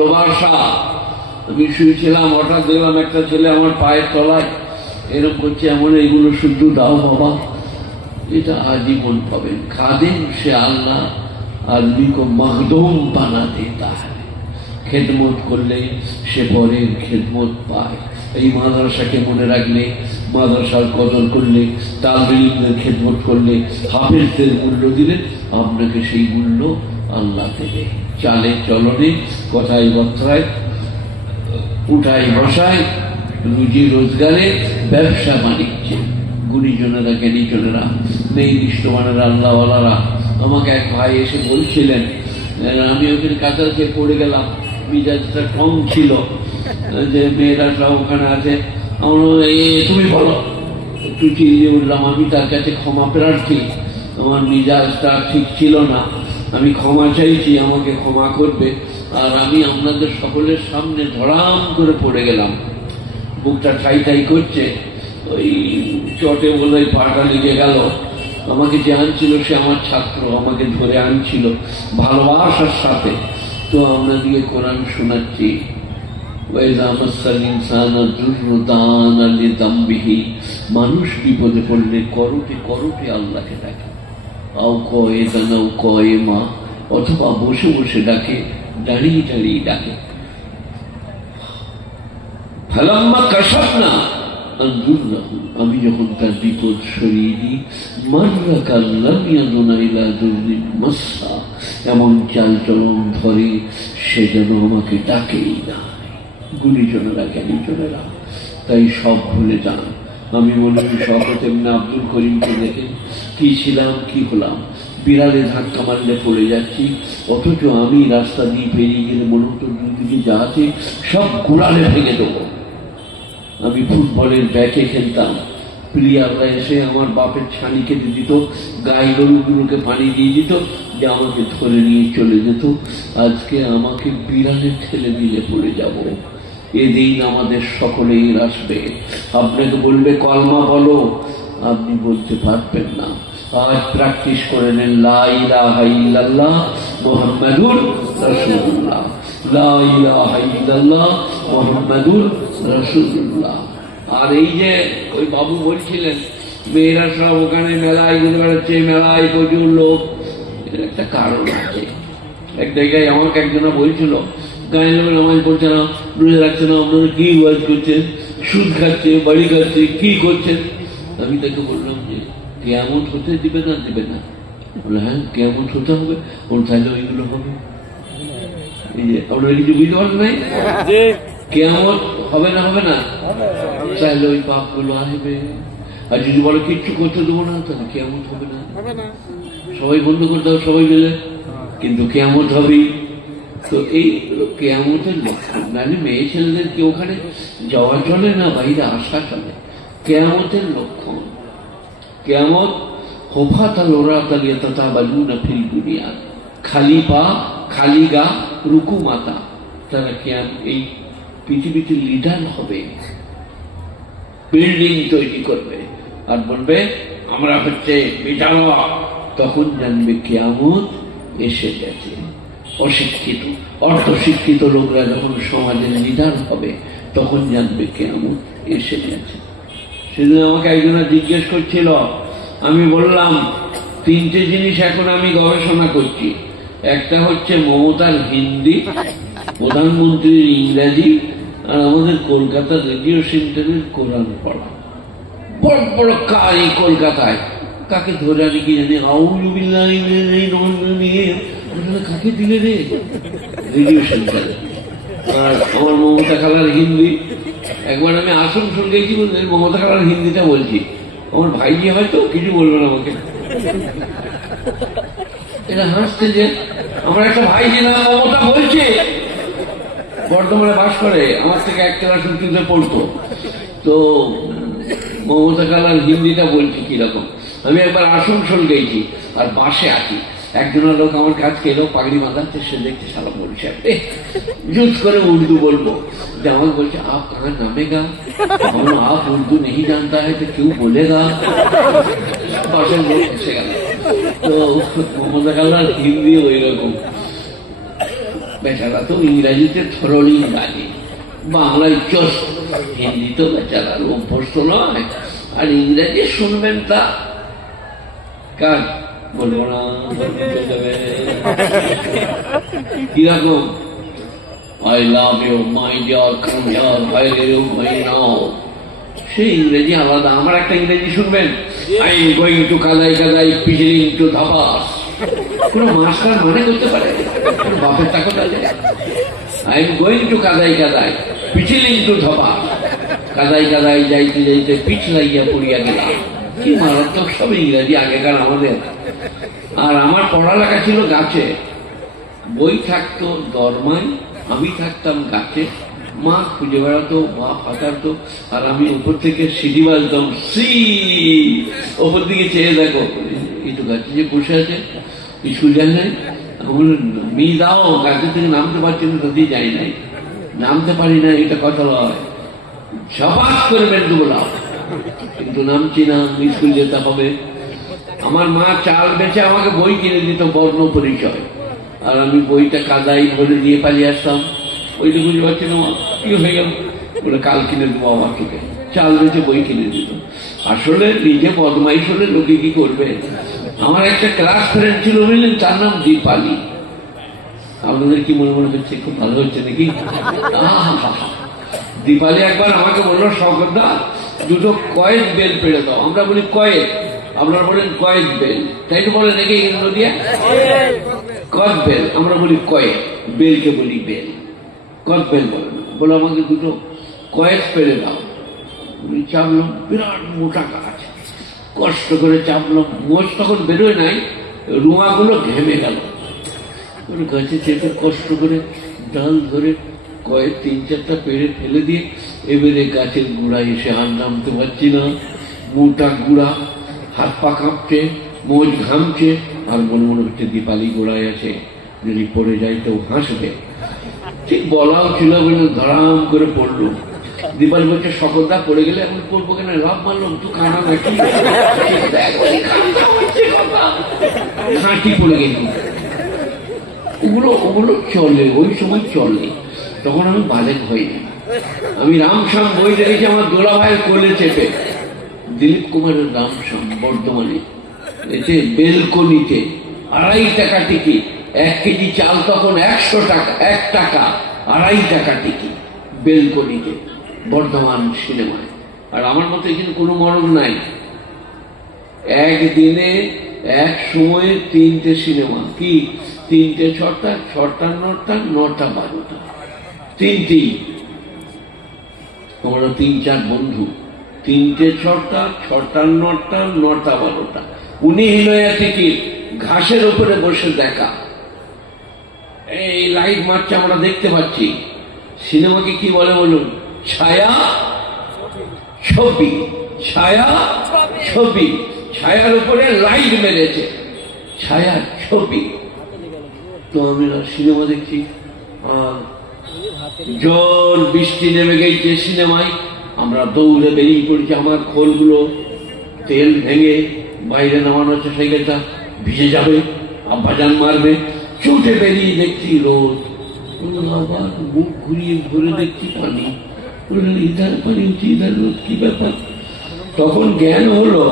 ভালোবাসা। আমি শুয়েছিলাম, হঠাৎ দেখলাম একটা ছেলে আমার পায়ের তলায় এরকম করছে, এমন এইগুলো শুদ্ধ দাও বাবা, এটা আজীবন পাবেন। খাদেম সে আল্লাহ आदमी को मखदूम बना देता है। খেদমত করলে সে পরের খেদমত পায়। এই মাদ্রাসাকে মনে রাখলে, মাদ্রাসার কদর করলে, তালবেইলদের খেদমত করলে, হাফেজদের মূল্য দিলে আপনাকে সেই মূল্য আল্লাহ দেবে। চালে চলনে, কথায় বার্তায়, উঠায় বসায়, রুজি রোজগারে, ব্যবসা বাণিজ্যে। গুণীজনেরা, জ্ঞানীজনেরা, নেই নিষ্ঠমানেরা, আল্লাহওয়ালারা। আমাকে এক ভাই এসে বলছিলেন, আমি ওখানে কাতার খেয়ে পড়ে গেলাম, মিজাজটা কম ছিল, যে মেয়েরা সব ওখানে আছে। তুমি বলো, একটু চিল্লিয়ে উঠলাম, আমি তার কাছে ক্ষমা প্রার্থী, আমার মিজাজটা ঠিক ছিল না, আমি ক্ষমা চাইছি, আমাকে ক্ষমা করবে। আর আমি আপনাদের সকলের সামনে ধরাম করে পড়ে গেলাম, বুকটা ঠাই ঠাই করছে, ওই চটে বোধহয় পাটা লেগে গেল। আমাকে যে আনছিল সে আমার ছাত্র, আমাকে ধরে আনছিল ভালোবাসার সাথে। তো আপনাদেরকে কোরআন শোনাচ্ছি, মানুষ বিপদে পড়লে করোটে করোটে আল্লাহকে ডাকে, আও কয়ে দানাও কয়ে মা, অথবা বসে বসে ডাকে, দাঁড়িয়ে দাঁড়িয়ে ডাকে। ফালাম্মা কাশাফনা আনজুরনাহু, আমি যখন তার বিপদ সরিয়ে দিই, মাররা কাল্লাম ইয়াদুনা ইলা দুররিন মাসসা, এমন চাল চলন ধরে সে যেন আমাকে ডাকেই না। গুণীজনেরা, জ্ঞানীজনেরা, তাই সব ভুলে যান। আমি মনে করি শওকত ইবনে আব্দুল করিমকে দেখেন, কি ছিলাম কি হলাম, বিড়ালে ধাক্কা মারলে পড়ে যাচ্ছি, অথচ আমি রাস্তা দিয়ে পেরিয়ে গেলে মনে হতো দুদিকে যা আছে সব কুড়ালে ভেঙে দেবো। আমি ফুটবলের ব্যাটে খেলতাম, প্লেয়াররা এসে আমার বাপের ছানি কেটে দিত, গায়ে গরুগুলোকে পানি দিয়ে দিত, যে আমাকে ধরে নিয়ে চলে যেত। আজকে আমাকে বিড়ালে ঠেলে দিলে পড়ে যাব। এদিন আমাদের সকলেই আসবে, আপনাকে বলবে কলমা বলো, আপনি বলতে পারবেন না। আজ প্র্যাকটিস করে নেন, লা ইলাহা ইল্লাল্লাহ মুহাম্মাদুর রাসূলুল্লাহ, লা ইলাহা ইল্লাল্লাহ মুহাম্মাদুর রাসূলুল্লাহ। আর এই যে ওই বাবু বলছিলেন মেয়েরা সব ওখানে মেলায় ঘুরে বেড়াচ্ছে, মেলায় প্রচুর লোক, এর একটা কারণ আছে। এক জায়গায় আমাকে একজনা বলছিল, গায়ে লোক নামাজ পড়ছে না, রোজা রাখছে না, আপনারা কি ওয়াজ করছেন, সুদ খাচ্ছে, বাড়ি খাচ্ছে, কি করছেন? আমি তাকে বললাম যে কিয়ামত হতে দিবে না, দিবে না? বলে হ্যাঁ কিয়ামত হতে হবে। ওর তাহলে ওইগুলো হবে। এই যে আপনারা কিছু বুঝতে পারছেন নাই, কিয়ামত হবে না, হবে না, তাহলে ওই পাপগুলো আসবে। আর যদি বলে কিচ্ছু করতে দেবো না, তাহলে কিয়ামত হবে না। সবাই বন্ধ করতে হবে, সবাই মিলে, কিন্তু কিয়ামত হবেই। তো এই কিয়ামতের লক্ষণ, মানে মেয়ে ছেলেদেরকে ওখানে যাওয়া চলে না, বাইরে আসা চলে। কিয়ামতের লক্ষণ, কিয়ামত হোফাতাল ওরাতাল ইয়াতাতাবালুনা ফিল বুনিয়ান, খালি পা খালি গা রুকু মাতা, তারা এই পৃথিবীতে লিডার হবে, বিল্ডিং তৈরি করবে আর বলবে আমরা হচ্ছে বিচারক। তখন জানবে কিয়ামত এসে গেছে। অশিক্ষিত অর্ধশিক্ষিত লোকরা যখন সমাজের লিডার হবে তখন জানবে কিয়ামত এসে গেছে। সেদিন আমাকে একজনা জিজ্ঞেস করছিল, আমি বললাম তিনটে জিনিস এখন আমি গবেষণা করছি। একটা হচ্ছে মমতার হিন্দি, প্রধানমন্ত্রীর ইংরাজি, আর আমাদের কলকাতা রেডিও সেন্টারের কোরআন পড়া। বড় বড় কারি কলকাতায় কাকে ধরে আনি কি জানি, কাকে দিলে রে রেডিও সেন্টারে। আর আমার মমতা খালার হিন্দি, একবার আমি আসানসোল গেছি, মমতা খালার হিন্দিটা বলছি, আমার ভাইজি হয়তো কিছু বলবে না আমাকে, এটা হাসছে যে আমার একটা ভাইজি না মমতা বলছে, বর্ধমানে বাস করে, আমার থেকে এক ক্লাস উঁচুতে পড়তো। তো মমতা খালার হিন্দিটা বলছি কিরকম। আমি একবার আসানসোল গেছি আর বাসে আছি, একজনের লোক আমার কাছে এলো, পাগড়ি বাঁধাচ্ছে, সে দেখতে সালা বলছে জুস করে উর্দু বলবো, যে আমাকে বলছে আপ কাহা নামেগা, আপ উর্দু नहीं जानता है तो क्यों बोलेगा। বাসের লোক এসে গেল। তো মমতা খালার হিন্দি ওই রকম। বেচারা তো ইংরাজিতে থরলি গালি, বাংলায় চস, হিন্দি তো বেচারার অভ্যস্ত নয়, আর ইংরেজি শুনবেন তা কার বলবো না, কিরকম I love you, my dear, come here, I love you, my now. সেই ইংরেজি আলাদা। আমার একটা ইংরেজি শুনবেন, I am going to কাদাই কাদাই পিছলিং টু ধাপাস। কোন মাস্টার মানে করতে পারে? বাপের টাকা তাহলে I am going to কাদাই কাদাই পিছলিং টু ধাপাস। কাদাই কাদাই যাইতে যাইতে পিছলাইয়া পড়িয়া গেলাম। কি মারাত্মক সব ইংরেজি আগেকার আমাদের। আর আমার পড়ালেখা ছিল গাছে, বই থাকতো দরমায়, আমি থাকতাম গাছে, মা খুঁজে বেড়াতো, মা ফাটাতো, আর আমি উপর থেকে সিঁড়ি বাজতাম, ওপর দিকে চেয়ে দেখো এই তো গাছে যে বসে আছে, স্কুল যায় নাই, মি দাও, গাছে থেকে নামতে পারছি না, তাতেই যাই নাই, নামতে পারি না, এটা কথা নয়, সবাস করে বেঁধে বলাও, কিন্তু নামছি না, স্কুল যেতে হবে। আমার মা চাল বেচে আমাকে বই কিনে দিত, বর্ণ পরিচয়, আর আমি বইটা কাদাই ভরে দিয়ে পালিয়ে আসতাম। ওইটা বুঝতে পারছি না কি হয়ে গেল, বলে কাল কিনে দেবো আমার থেকে, চাল বেচে বই কিনে দিত। আসলে নিজে বদমাইশ হলে লোকে কি করবে। আমার একটা ক্লাস ফ্রেন্ড ছিল বুঝলেন, তার নাম দীপালি। আপনাদের কি মনে মনে হচ্ছে, খুব ভালো হচ্ছে নাকি? দীপালি একবার আমাকে বললো, শওকতদা দুটো কয়েক বেল পেড়ে দাও। আমরা বলি কয়েক, আপনারা বলেন কয়েক বেল, তাই তো বলে নাকি নদিয়া? কয়েক বেল, আমরা বলি কয়েক, বেলকে বলি বেল, কয়েক বেল বলে না। বলে আমাকে দুটো কয়েক পেড়ে দাও। চাপলাম, বিরাট মোটা গাছ, কষ্ট করে চাপলাম, মোচ তখন বেরোয় নাই, রুমাগুলো ঘেমে গেল। গাছে চেপে কষ্ট করে ডাল ধরে কয়েক তিন চারটা পেড়ে ফেলে দিয়ে এবারে গাছের গুড়ায় এসে আর নামতে পারছি না, মোটা গুড়া, হাত পা কাঁপছে, মোজ ঘামছে, আর মনে মনে হচ্ছে দীপালি গোড়ায় আছে, যদি পড়ে যায় তো হাসবে। ঠিক বলাও ছিল বলে ধরাম করে পড়লো। দীপালি বলছে, শওকতদা পড়ে গেলে এখন পড়বো কেন, লাভ মারলাম তো কানা নাকি, খাঁটি পড়ে গেল। ওগুলো চলে, ওই সময় চলে, তখন আমি বালেক হইনি। আমি রামশ্যাম বই দেখেছি আমার দোলা ভাইয়ের কোলে চেপে, দিলীপ কুমারের রামশ্যাম, বর্ধমানে, এতে বেলকনিতে 2.5 টাকা টিকিট, 1 কেজি চাল তখন 100 টাকা, 1 টাকা 2.5 টাকা টিকিট, বেলকনিতে, বর্ধমান সিনেমায়। আর আমার মতো এখানে কোনো মরণ নাই, একদিনে এক সময়ে 3টে সিনেমা, কি 3টে 6টা, 6টা 9টা, 9টা 12টা, 3টি। আমরা 3-4 বন্ধু, 3টে 6টা, 6টা 9টা, 9টা 12টা, উনি হিলয়া টিকিট, ঘাসের উপরে বসে দেখা, এই লাইট মারছে, আমরা দেখতে পাচ্ছি। সিনেমাকে কি বলে বলুন? ছায়া ছবি, ছায়া ছবি, ছায়ার উপরে লাইট মেরেছে, ছায়া ছবি। তো আমরা সিনেমা দেখছি, জোর বৃষ্টি নেমে গেছে সিনেমায়, আমরা দৌড়ে বেরিয়ে পড়ছি। আমার খোলগুলো তেল ভেঙে বাইরে নামানো হচ্ছে, সাইকেলটা ভিজে যাবে, আব্বাজান মারবে, ছুটে বেরিয়ে দেখছি রোদ, আবার মুখ ঘুরিয়ে ঘুরে দেখছি পানি, ইধার পানি হচ্ছে, ইধার রোদ, কি ব্যাপার? তখন জ্ঞান হলো